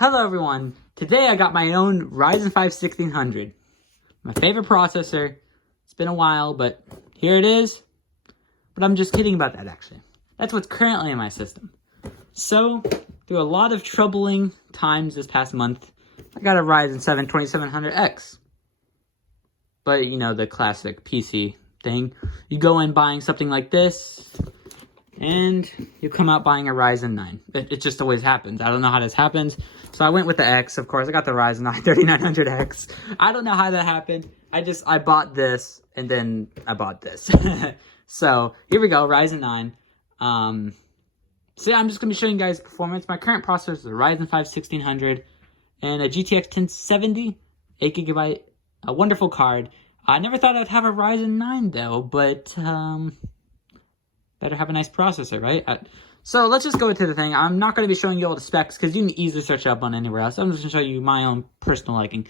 Hello everyone, today I got my own Ryzen 5 1600. My favorite processor. It's been a while, but here it is. But I'm just kidding about that actually. That's what's currently in my system. So, through a lot of troubling times this past month, I got a Ryzen 7 2700X. But you know, the classic PC thing. You go in buying something like this, and you come out buying a Ryzen 9. It just always happens. I don't know how this happens. So I went with the X, of course. I got the Ryzen 9 3900X. I don't know how that happened. I bought this, and then I bought this. So here we go, Ryzen 9. So yeah, I'm just going to be showing you guys performance. My current processor is the Ryzen 5 1600 and a GTX 1070, 8GB, a wonderful card. I never thought I'd have a Ryzen 9 though, but better have a nice processor, right? So let's just go into the thing. I'm not going to be showing you all the specs because you can easily search it up on anywhere else. I'm just going to show you my own personal liking.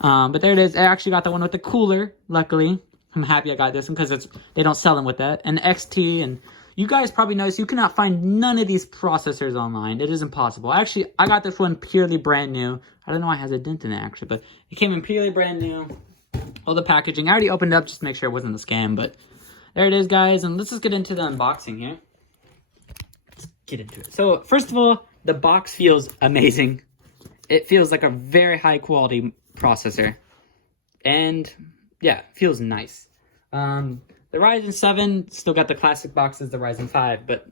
But there it is. I actually got the one with the cooler, luckily. I'm happy I got this one because they don't sell them with that. And the XT, and you guys probably noticed you cannot find none of these processors online. It is impossible. Actually, I got this one purely brand new. I don't know why it has a dent in it actually, but it came in purely brand new. All the packaging. I already opened it up just to make sure it wasn't a scam, but there it is, guys. And let's just get into the unboxing here. Let's get into it. So, first of all, the box feels amazing. It feels like a very high quality processor. And, yeah, feels nice. The Ryzen 7 still got the classic boxes, the Ryzen 5, but,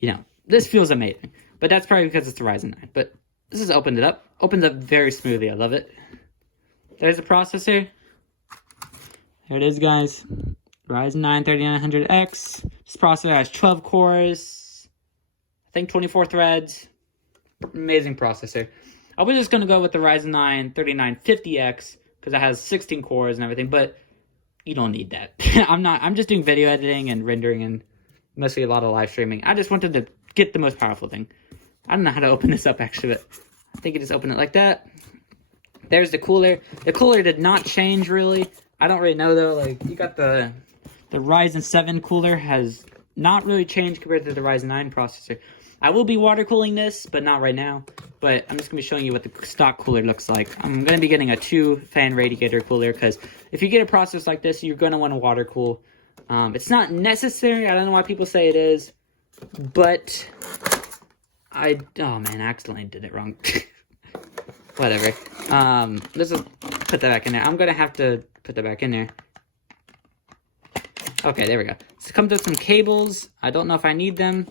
you know, this feels amazing. But that's probably because it's the Ryzen 9. But this has opened it up. Opens up very smoothly. I love it. There's the processor. There it is, guys. Ryzen 9 3900X. This processor has 12 cores. I think 24 threads. Amazing processor. I was just going to go with the Ryzen 9 3950X because it has 16 cores and everything, but you don't need that. I'm just doing video editing and rendering and mostly a lot of live streaming. I just wanted to get the most powerful thing. I don't know how to open this up actually, but I think you just open it like that. There's the cooler. The cooler did not change really. I don't really know though. Like, you got the Ryzen 7 cooler has not really changed compared to the Ryzen 9 processor. I will be water cooling this, but not right now. But I'm just going to be showing you what the stock cooler looks like. I'm going to be getting a 2-fan radiator cooler because if you get a processor like this, you're going to want to water cool. It's not necessary. I don't know why people say it is. But oh man, I accidentally did it wrong. Whatever. Let's just put that back in there. I'm going to have to put that back in there. Okay, there we go. So it comes with some cables. I don't know if I need them,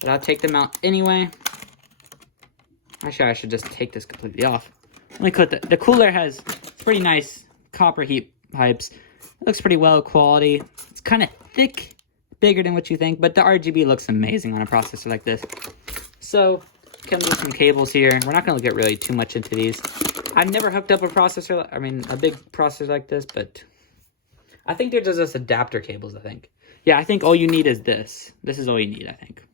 but I'll take them out anyway. Actually, I should just take this completely off. Let me clip the cooler has pretty nice copper heat pipes. It looks pretty well quality. It's kind of thick, bigger than what you think, but the RGB looks amazing on a processor like this. So, comes with some cables here. We're not going to get really too much into these. I've never hooked up a processor, a big processor like this, but I think they're just adapter cables, I think. Yeah, I think all you need is this. This is all you need, I think.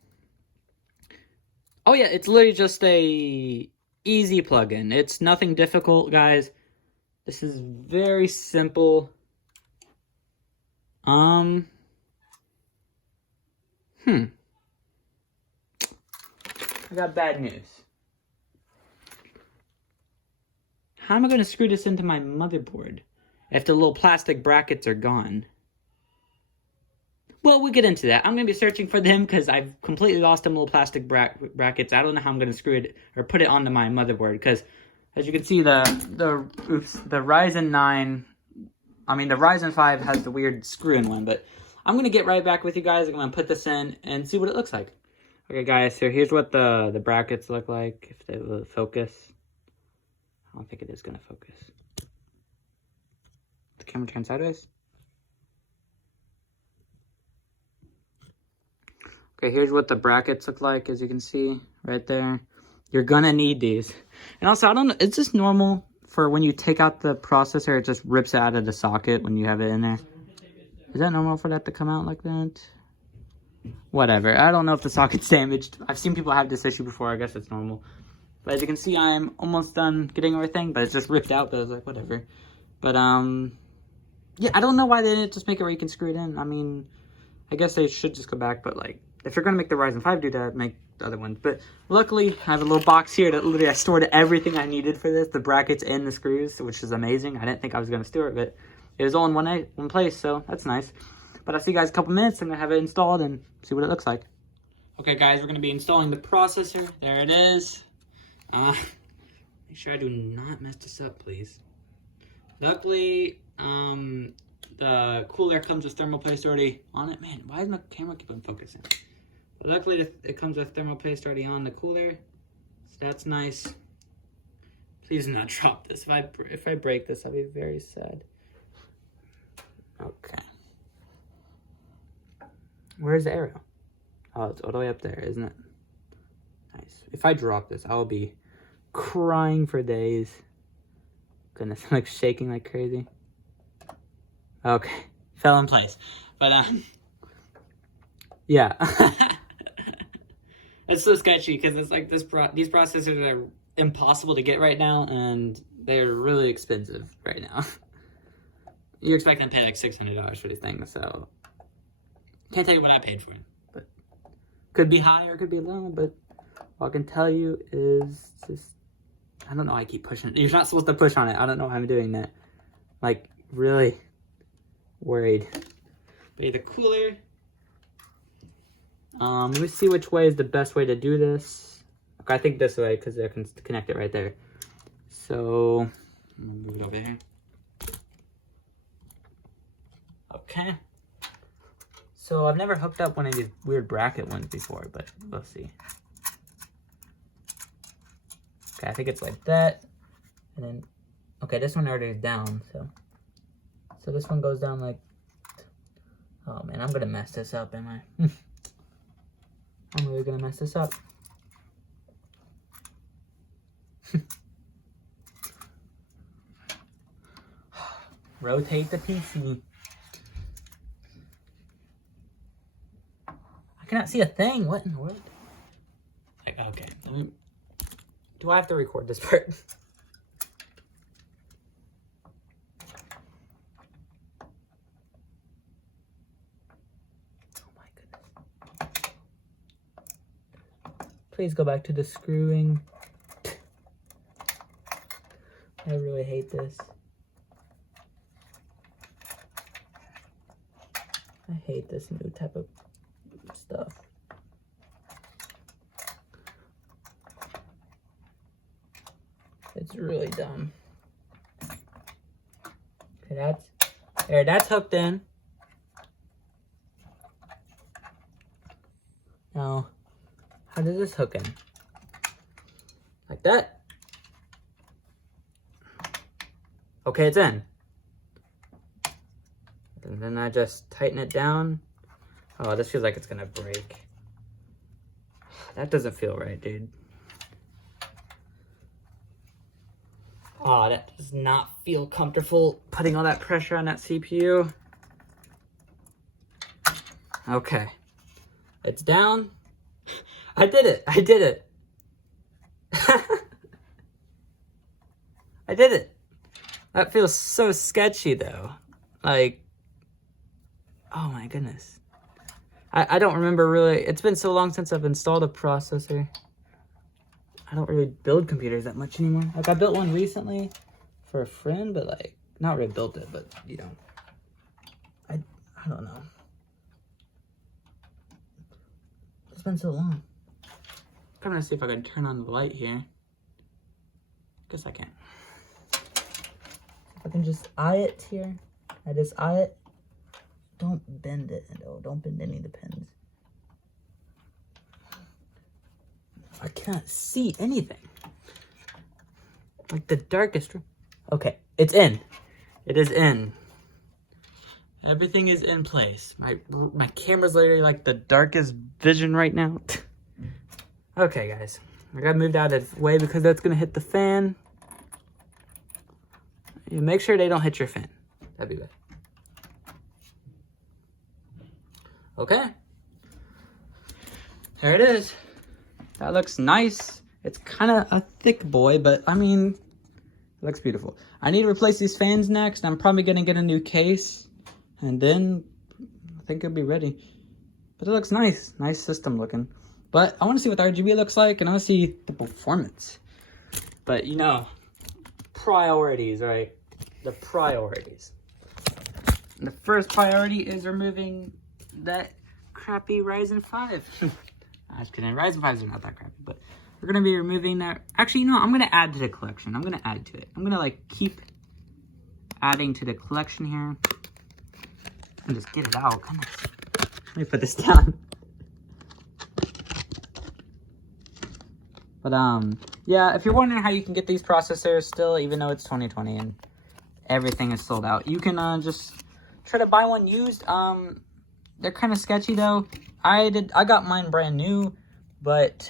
Oh yeah, it's literally just a easy plug-in. It's nothing difficult, guys. This is very simple. I got bad news. How am I going to screw this into my motherboard if the little plastic brackets are gone? Well, we'll get into that. I'm going to be searching for them because I've completely lost them little plastic brackets. I don't know how I'm going to screw it or put it onto my motherboard because, as you can see, the Ryzen 9, the Ryzen 5 has the weird screw-in one, but I'm going to get right back with you guys. I'm going to put this in and see what it looks like. Okay, guys, so here's what the brackets look like, if they will focus. I don't think it is going to focus. The camera turns sideways. Okay, here's what the brackets look like, as you can see right there. You're gonna need these. And also, I don't know, is this normal for when you take out the processor, it just rips it out of the socket when you have it in there? Is that normal for that to come out like that? Whatever. I don't know if the socket's damaged. I've seen people have this issue before. I guess it's normal. But as you can see, I'm almost done getting everything, but it's just ripped out, but I was like, whatever. But, yeah, I don't know why they didn't just make it where you can screw it in. I guess they should just go back, but, like, if you're going to make the Ryzen 5 do that, make other ones. But luckily, I have a little box here that literally I stored everything I needed for this. The brackets and the screws, which is amazing. I didn't think I was going to store it, but it was all in one place, so that's nice. But I'll see you guys in a couple minutes. I'm going to have it installed and see what it looks like. Okay, guys, we're going to be installing the processor. There it is. Make sure I do not mess this up, please. Luckily, the cooler comes with thermal paste already on it. Man, why does my camera keep on focusing? But luckily, it comes with thermal paste already on the cooler. So that's nice. Please do not drop this. If I break this, I'll be very sad. Okay. Where's the arrow? Oh, it's all the way up there, isn't it? Nice. If I drop this, I will be crying for days. Goodness, I'm like shaking like crazy. Okay, fell in place. But, yeah. It's so sketchy because it's like these processors are impossible to get right now, and they're really expensive right now. You're expecting to pay like $600 for these things, so can't tell you what I paid for it. But could be high or could be low, but all I can tell you is just, I don't know why I keep pushing it. You're not supposed to push on it. I don't know why I'm doing that. Like, really worried. But yeah, the cooler. Let me see which way is the best way to do this. Okay, I think this way because I can connect it right there. So, I'm gonna move it over here. Okay. So I've never hooked up one of these weird bracket ones before, but we'll see. Okay, I think it's like that. And then, okay, this one already is down, so this one goes down like, oh man, I'm gonna mess this up, am I? I'm really gonna mess this up. Rotate the PC. I cannot see a thing. What in the world? Like, okay. Do I have to record this part? Oh my goodness. Please go back to the screwing. I really hate this. I hate this new type of stuff. It's really dumb. Okay, that's hooked in. Now, how does this hook in? Like that? Okay, it's in. And then I just tighten it down. Oh, this feels like it's gonna break. That doesn't feel right, dude. Oh, that does not feel comfortable putting all that pressure on that CPU. Okay. It's down. I did it. I did it. I did it. That feels so sketchy though. Like, oh my goodness. I don't remember really. It's been so long since I've installed a processor. I don't really build computers that much anymore. Like, I built one recently for a friend, but like, not really built it, but you know. I don't know. It's been so long. I'm gonna see if I can turn on the light here. Guess I can't. If I can just eye it here. I just eye it. Don't bend it, though. Don't bend any of the pins. I can't see anything. Like the darkest room. Okay, it's in. It is in. Everything is in place. My camera's literally like the darkest vision right now. Okay, guys. I got moved out of the way because that's gonna hit the fan. You make sure they don't hit your fan. That'd be bad. Okay. There it is. That looks nice. It's kind of a thick boy, but I mean, it looks beautiful. I need to replace these fans next. I'm probably going to get a new case, and then I think it'll be ready. But it looks nice. Nice system looking. But I want to see what the RGB looks like, and I want to see the performance. But, you know, priorities, right? The priorities. And the first priority is removing that crappy Ryzen 5. I was kidding. Ryzen 5s are not that crappy, but we're going to be removing that. Actually, you know, I'm going to add to the collection. I'm going to add to it. I'm going to, like, keep adding to the collection here. And just get it out. Goodness. Let me put this down. But, yeah, if you're wondering how you can get these processors still, even though it's 2020 and everything is sold out, you can, just try to buy one used. They're kind of sketchy, though. I got mine brand new, but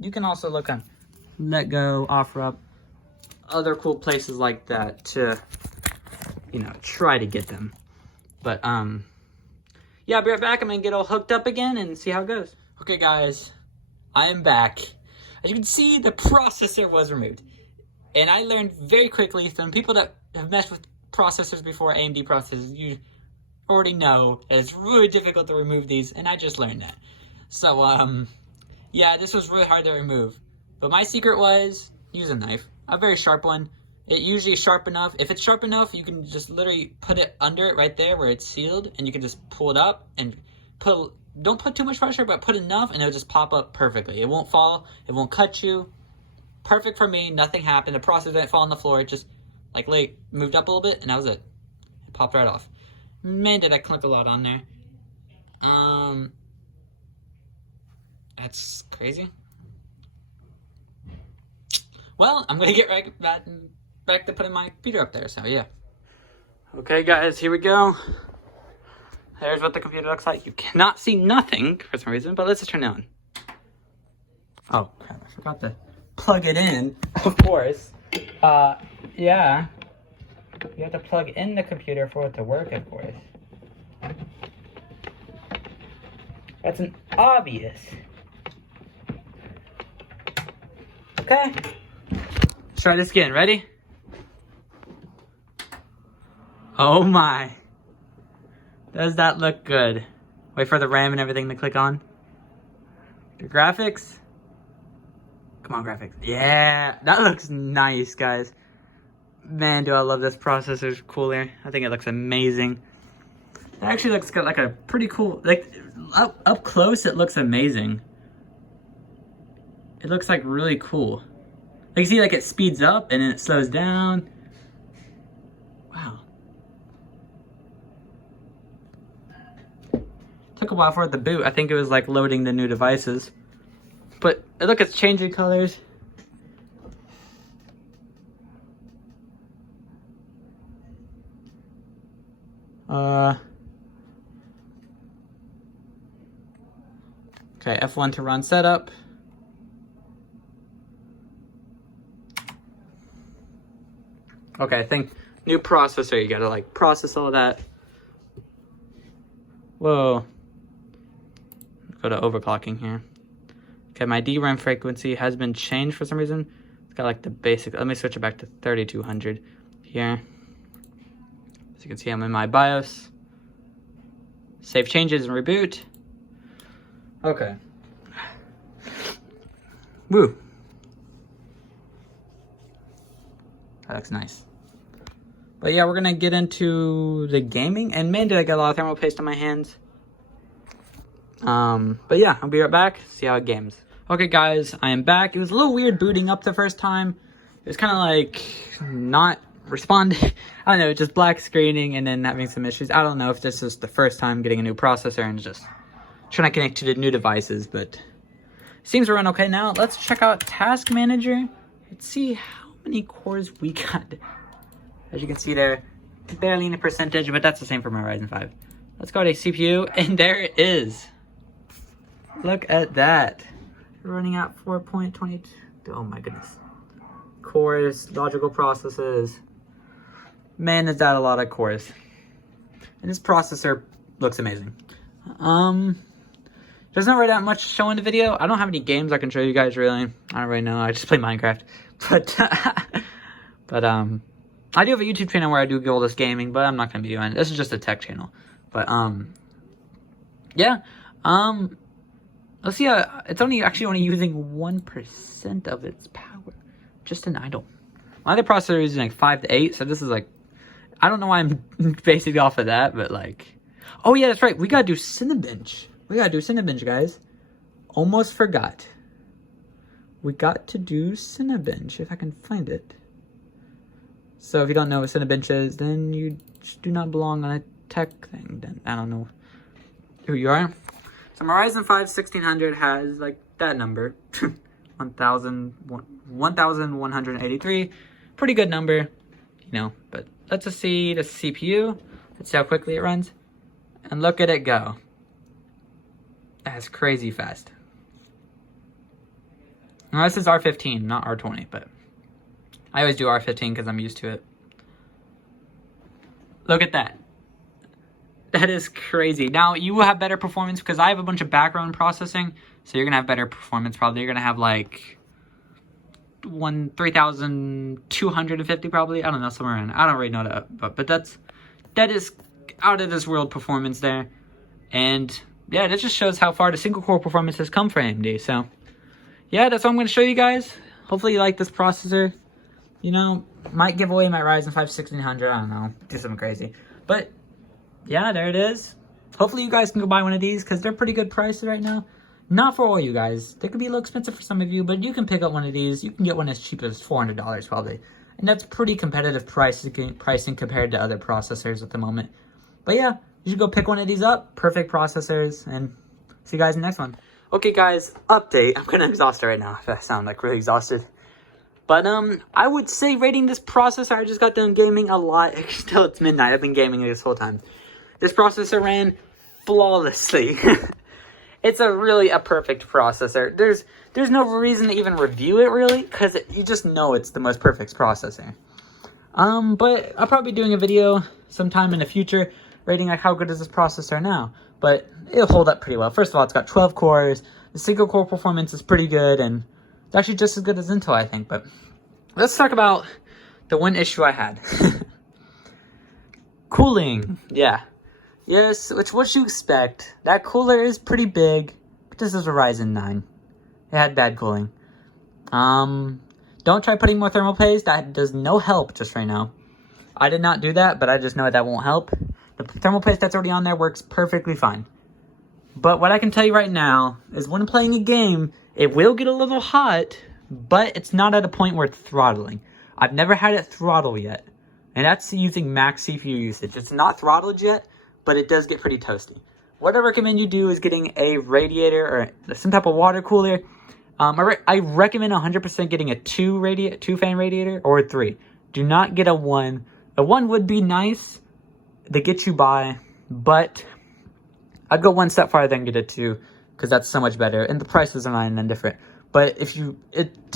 you can also look on Letgo, OfferUp, other cool places like that to, you know, try to get them. But, yeah, I'll be right back. I'm going to get all hooked up again and see how it goes. Okay, guys, I am back. As you can see, the processor was removed. And I learned very quickly from people that have messed with processors before, AMD processors, you already know that it's really difficult to remove these, and I just learned that. So, yeah, this was really hard to remove. But my secret was use a knife, a very sharp one. It usually is sharp enough. If it's sharp enough, you can just literally put it under it right there where it's sealed, and you can just pull it up and don't put too much pressure, but put enough, and it'll just pop up perfectly. It won't fall. It won't cut you. Perfect for me. Nothing happened. The processor didn't fall on the floor. It just, like moved up a little bit, and that was it. It popped right off. Man, did I clunk a lot on there. That's crazy. Well, I'm going to get right back to putting my computer up there, so yeah. Okay, guys, here we go. There's what the computer looks like. You cannot see nothing for some reason, but let's just turn it on. Oh, crap, I forgot to plug it in, of course. Yeah. You have to plug in the computer for it to work, of course. That's an obvious. Okay. Let's try this again. Ready? Oh my. Does that look good? Wait for the RAM and everything to click on. The graphics. Come on, graphics. Yeah, that looks nice, guys. Man, do I love this processor's cooler. I think it looks amazing. It actually looks good, like a pretty cool, like up close it looks amazing. It looks like really cool. Like you see, like it speeds up and then it slows down. Wow. Took a while for it to boot. I think it was like loading the new devices. But look, it's changing colors. Okay, F1 to run setup. Okay, I think new processor, you gotta like process all that. Whoa. Go to overclocking here. Okay, my DRAM frequency has been changed for some reason. It's got like the basic, let me switch it back to 3200 here. As you can see, I'm in my BIOS. Save changes and reboot. Okay. Woo. That looks nice. But yeah, we're gonna get into the gaming. And man, did I get a lot of thermal paste on my hands. But yeah, I'll be right back, see how it games. Okay guys, I am back. It was a little weird booting up the first time. It was kind of like not responding. I don't know, just black screening and then having some issues. I don't know if this is the first time getting a new processor and just trying to connect to the new devices, but it seems to run okay now. Let's check out Task Manager. Let's see how many cores we got. As you can see there, barely in a percentage, but that's the same for my Ryzen 5. Let's go to CPU, and there it is. Look at that. Running at 4.22. Oh my goodness. Cores, logical processes. Man, is that a lot of cores. And this processor looks amazing. There's not really that much showing the video. I don't have any games I can show you guys really. I don't really know. I just play Minecraft. But I do have a YouTube channel where I do all this gaming, but I'm not gonna be doing it. This is just a tech channel. But yeah. Let's see, it's only using 1% of its power. Just an idle. My other processor is using like 5 to 8, so this is like, I don't know why I'm basing it off of that, but like, oh yeah, that's right. We gotta do Cinebench. Guys. Almost forgot. We got to do Cinebench, if I can find it. So if you don't know what Cinebench is, then you do not belong on a tech thing. Then I don't know who you are. So my Ryzen 5 1600 has like that number, 1183. Pretty good number, you know. But let's just see the CPU. Let's see how quickly it runs, and look at it go. That's crazy fast. Now this is R15, not R20, but I always do R15 because I'm used to it. Look at that. That is crazy. Now, you will have better performance because I have a bunch of background processing, so you're going to have better performance probably. You're going to have like 3,250 probably. I don't know, somewhere around. I don't really know that, but that is out of this world performance there. And yeah, that just shows how far the single core performance has come for AMD. So yeah, that's what I'm going to show you guys. Hopefully you like this processor. You know, might give away my Ryzen 5 1600. I don't know, do something crazy. But yeah, there it is. Hopefully you guys can go buy one of these because they're pretty good prices right now. Not for all you guys. They could be a little expensive for some of you, but you can pick up one of these. You can get one as cheap as $400 probably. And that's pretty competitive pricing compared to other processors at the moment. But yeah, you should go pick one of these up. Perfect processors, and see you guys in the next one. Okay guys, update. I'm kind of exhausted right now if I sound like really exhausted. But I would say rating this processor, I just got done gaming a lot. Still, it's midnight. I've been gaming this whole time. This processor ran flawlessly. It's really a perfect processor. There's no reason to even review it really, because you just know it's the most perfect processor. But I'll probably be doing a video sometime in the future rating like how good is this processor now. But it'll hold up pretty well. First of all, it's got 12 cores. The single core performance is pretty good, and it's actually just as good as Intel, I think. But let's talk about the one issue I had. Cooling. Yeah. Yes, which what you expect. That cooler is pretty big, but this is a Ryzen 9. It had bad cooling. Don't try putting more thermal paste. That does no help just right now. I did not do that, but I just know that won't help. The thermal paste that's already on there works perfectly fine. But what I can tell you right now is when playing a game, it will get a little hot, but it's not at a point where it's throttling. I've never had it throttle yet, and that's using max CPU usage. It's not throttled yet, but it does get pretty toasty. What I recommend you do is getting a radiator or some type of water cooler. I recommend 100% getting a 2-fan radiator or a 3. Do not get a 1. A 1 would be nice to get you by, but I'd go one step farther and get a 2 because that's so much better, and the prices are not even different. But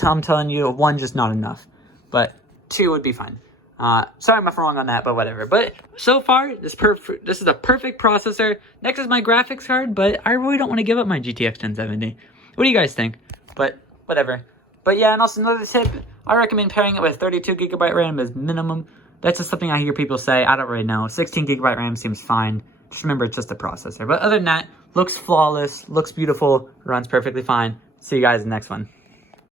I'm telling you, a 1 just not enough, but 2 would be fine. Sorry I'm wrong on that, but whatever. But so far, this is a perfect processor. Next is my graphics card, but I really don't want to give up my GTX 1070. What do you guys think? But whatever. But yeah, and also another tip, I recommend pairing it with 32GB RAM as minimum. That's just something I hear people say. I don't really know. 16GB RAM seems fine. Just remember, it's just a processor. But other than that, looks flawless, looks beautiful, runs perfectly fine. See you guys in the next one.